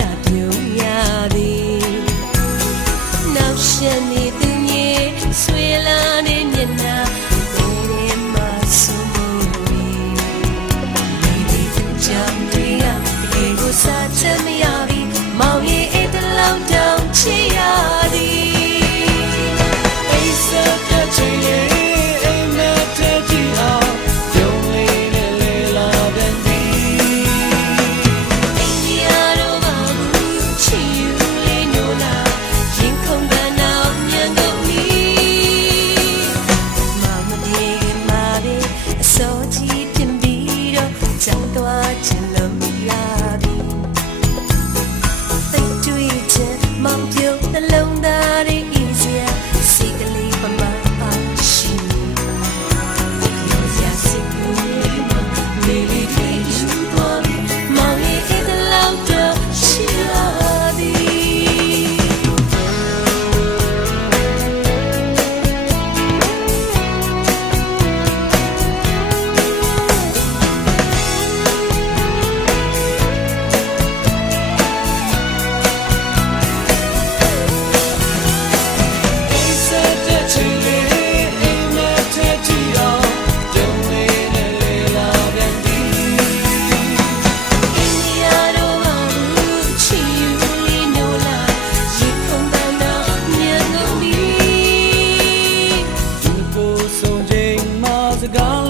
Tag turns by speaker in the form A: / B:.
A: ကပြုံးရသည်
B: နောက်ရှင် ကို